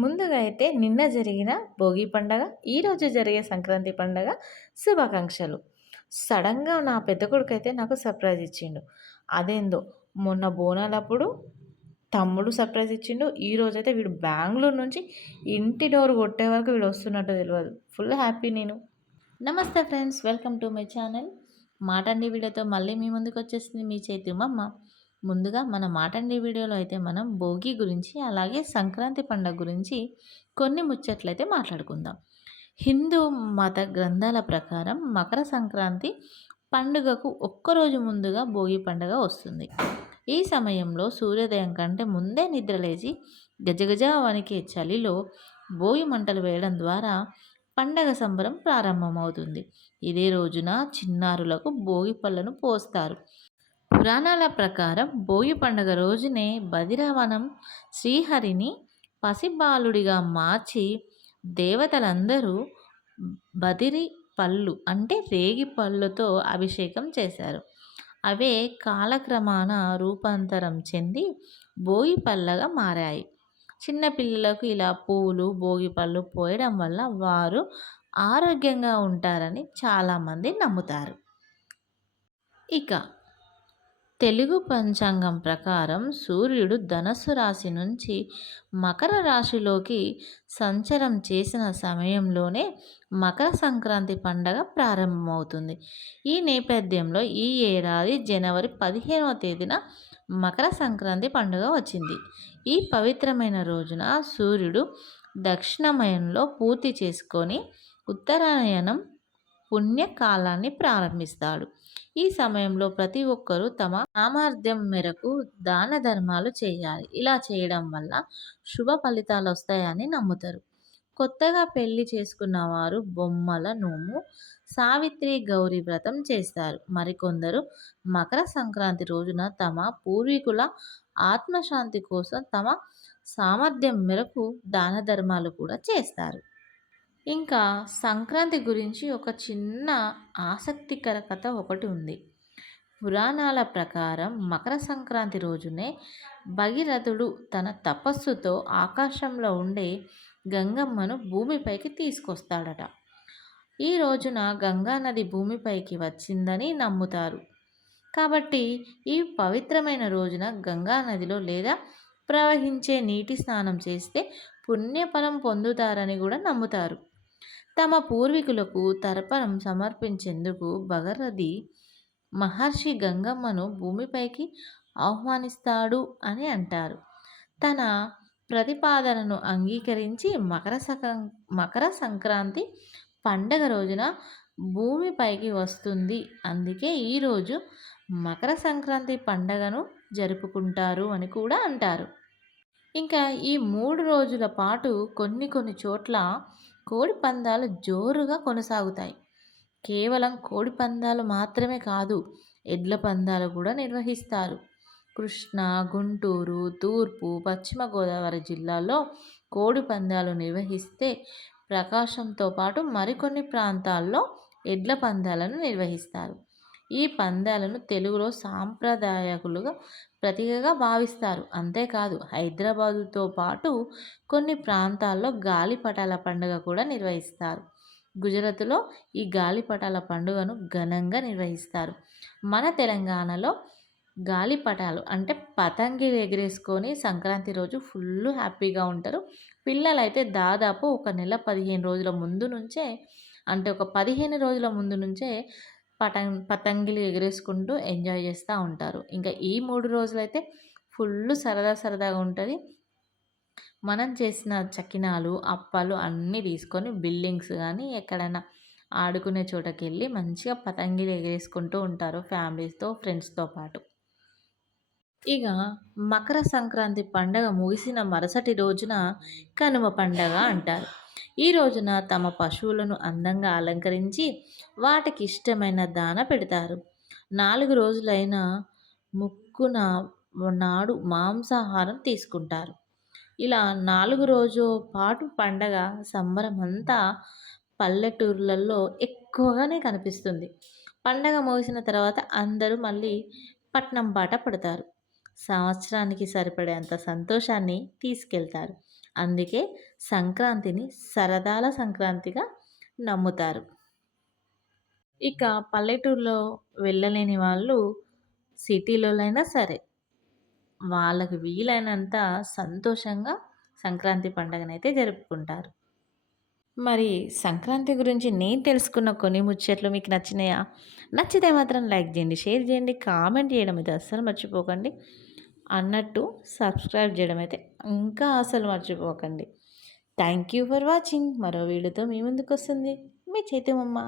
ముందుగా అయితే నిన్న జరిగిన భోగి పండగ, ఈరోజు జరిగే సంక్రాంతి పండగ శుభాకాంక్షలు. సడెన్‌గా నా పెద్ద కొడుకైతే నాకు సర్ప్రైజ్ ఇచ్చిండు. అదేందో మొన్న బోనాలప్పుడు తమ్ముడు సర్ప్రైజ్ ఇచ్చిండు. ఈరోజైతే వీడు బెంగుళూరు నుంచి ఇంటి డోర్ కొట్టే వరకు వీడు వస్తున్నట్టు తెలవదు. ఫుల్ హ్యాపీ నేను. నమస్తే friends, welcome to my channel. మాటండి వీడియోతో మళ్ళీ మీ ముందుకొచ్చేసింది మీ చేతుమమ్మ. ముందుగా మన మాటండి వీడియోలో అయితే మనం భోగి గురించి అలాగే సంక్రాంతి పండుగ గురించి కొన్ని ముచ్చట్లయితే మాట్లాడుకుందాం. హిందూ మత గ్రంథాల ప్రకారం మకర సంక్రాంతి పండుగకు ఒక్కరోజు ముందుగా భోగి పండుగ వస్తుంది. ఈ సమయంలో సూర్యోదయం కంటే ముందే నిద్రలేచి గజగజ వణికే చలిలో భోగి మంటలు వేయడం ద్వారా పండగ సంబరం ప్రారంభమవుతుంది. ఇదే రోజున చిన్నారులకు భోగి పళ్ళను పోస్తారు. పురాణాల ప్రకారం భోగి పండుగ రోజునే బదిరావనం శ్రీహరిని పసిబాలుడిగా మార్చి దేవతలందరూ బదిరి పళ్ళు అంటే రేగి పళ్ళుతో అభిషేకం చేశారు. అవే కాలక్రమాన రూపాంతరం చెంది భోగి పళ్ళగా మారాయి. చిన్నపిల్లలకు ఇలా పువ్వులు భోగి పళ్ళు పోయడం వల్ల వారు ఆరోగ్యంగా ఉంటారని చాలామంది నమ్ముతారు. ఇక తెలుగు పంచాంగం ప్రకారం సూర్యుడు ధనస్సు రాశి నుంచి మకర రాశిలోకి సంచారం చేసిన సమయంలోనే మకర సంక్రాంతి పండగ ప్రారంభమవుతుంది. ఈ నేపథ్యంలో ఈ ఏడాది జనవరి 15వ తేదీన మకర సంక్రాంతి పండుగ వచ్చింది. ఈ పవిత్రమైన రోజున సూర్యుడు దక్షిణాయనంలో పూర్తి చేసుకొని ఉత్తరాయణం పుణ్యకాలాన్ని ప్రారంభిస్తాడు. ఈ సమయంలో ప్రతి ఒక్కరూ తమ సామర్థ్యం మేరకు దాన ధర్మాలు చేయాలి. ఇలా చేయడం వల్ల శుభ ఫలితాలు వస్తాయని నమ్ముతారు. కొత్తగా పెళ్లి చేసుకున్న వారు బొమ్మల నోము, సావిత్రి గౌరీ వ్రతం చేస్తారు. మరికొందరు మకర సంక్రాంతి రోజున తమ పూర్వీకుల ఆత్మశాంతి కోసం తమ సామర్థ్యం మేరకు దాన ధర్మాలు కూడా చేస్తారు. ఇంకా సంక్రాంతి గురించి ఒక చిన్న ఆసక్తికర కథ ఒకటి ఉంది. పురాణాల ప్రకారం మకర సంక్రాంతి రోజునే భగీరథుడు తన తపస్సుతో ఆకాశంలో ఉండే గంగమ్మను భూమిపైకి తీసుకొస్తాడట. ఈ రోజున గంగా నది భూమిపైకి వచ్చిందని నమ్ముతారు. కాబట్టి ఈ పవిత్రమైన రోజున గంగా నదిలో లేదా ప్రవహించే నీటి స్నానం చేస్తే పుణ్యఫలం పొందుతారని కూడా నమ్ముతారు. తమ పూర్వీకులకు తర్పణం సమర్పించేందుకు భగీరథి మహర్షి గంగమ్మను భూమిపైకి ఆహ్వానిస్తాడు అని అంటారు. తన ప్రతిపాదనను అంగీకరించి మకర సంక్రాంతి పండగ రోజున భూమిపైకి వస్తుంది. అందుకే ఈరోజు మకర సంక్రాంతి పండగను జరుపుకుంటారు అని కూడా అంటారు. ఇంకా ఈ 3 రోజుల పాటు కొన్ని చోట్ల కోడి పందాలు జోరుగా కొనసాగుతాయి. కేవలం కోడి పందాలు మాత్రమే కాదు, ఎడ్ల పందాలు కూడా నిర్వహిస్తారు. కృష్ణా, గుంటూరు, తూర్పు, పశ్చిమ గోదావరి జిల్లాల్లో కోడి పందాలు నిర్వహిస్తే ప్రకాశంతో పాటు మరికొన్ని ప్రాంతాల్లో ఎడ్ల పందాలను నిర్వహిస్తారు. ఈ పందాలను తెలుగులో సాంప్రదాయకులుగా ప్రతీకగా భావిస్తారు. అంతేకాదు హైదరాబాదుతో పాటు కొన్ని ప్రాంతాల్లో గాలిపటాల పండుగ కూడా నిర్వహిస్తారు. గుజరాత్లో ఈ గాలిపటాల పండుగను ఘనంగా నిర్వహిస్తారు. మన తెలంగాణలో గాలిపటాలు అంటే పతంగిలు ఎగరేసుకొని సంక్రాంతి రోజు ఫుల్ హ్యాపీగా ఉంటారు. పిల్లలైతే దాదాపు ఒక నెల 15 రోజుల ముందు నుంచే అంటే ఒక 15 రోజుల ముందు నుంచే పతంగిలు ఎగరేసుకుంటూ ఎంజాయ్ చేస్తూ ఉంటారు. ఇంకా ఈ 3 రోజులైతే ఫుల్ సరదాగా ఉంటుంది. మనం చేసిన చకినాలు, అప్పాలు అన్నీ తీసుకొని బిల్డింగ్స్ కానీ ఎక్కడైనా ఆడుకునే చోటకి వెళ్ళి మంచిగా పతంగిలు ఎగరేసుకుంటూ ఉంటారు ఫ్యామిలీస్తో, ఫ్రెండ్స్తో పాటు. ఇక మకర సంక్రాంతి పండగ ముగిసిన మరుసటి రోజున కనుమ పండగ అంటారు. ఈ రోజున తమ పశువులను అందంగా అలంకరించి వాటికి ఇష్టమైన దాన పెడతారు. 4 రోజులైన ముక్కున నాడు మాంసాహారం తీసుకుంటారు. ఇలా 4 రోజు పాటు పండగ సంబరమంతా పల్లెటూర్లలో ఎక్కువగానే కనిపిస్తుంది. పండగ ముగిసిన తర్వాత అందరూ మళ్ళీ పట్నం బాట పడతారు. సంవత్సరానికి సరిపడేంత సంతోషాన్ని తీసుకెళ్తారు. అందుకే సంక్రాంతిని సరదాల సంక్రాంతిగా నమ్ముతారు. ఇక పల్లెటూరులో వెళ్ళలేని వాళ్ళు సిటీలోలైనా సరే, వాళ్ళకి వీలైనంత సంతోషంగా సంక్రాంతి పండుగనైతే జరుపుకుంటారు. మరి సంక్రాంతి గురించి నేను తెలుసుకున్న కొన్ని ముచ్చట్లు మీకు నచ్చినాయా? నచ్చితే మాత్రం లైక్ చేయండి, షేర్ చేయండి, కామెంట్ చేయడం అయితే అస్సలు మర్చిపోకండి. అన్నట్టు సబ్స్క్రైబ్ చేయడం అయితే ఇంకా అసలు మర్చిపోకండి. Thank you for watching. మరో వీడియోతో మీ ముందుకొస్తుంది మీ చేతుమమ్మ.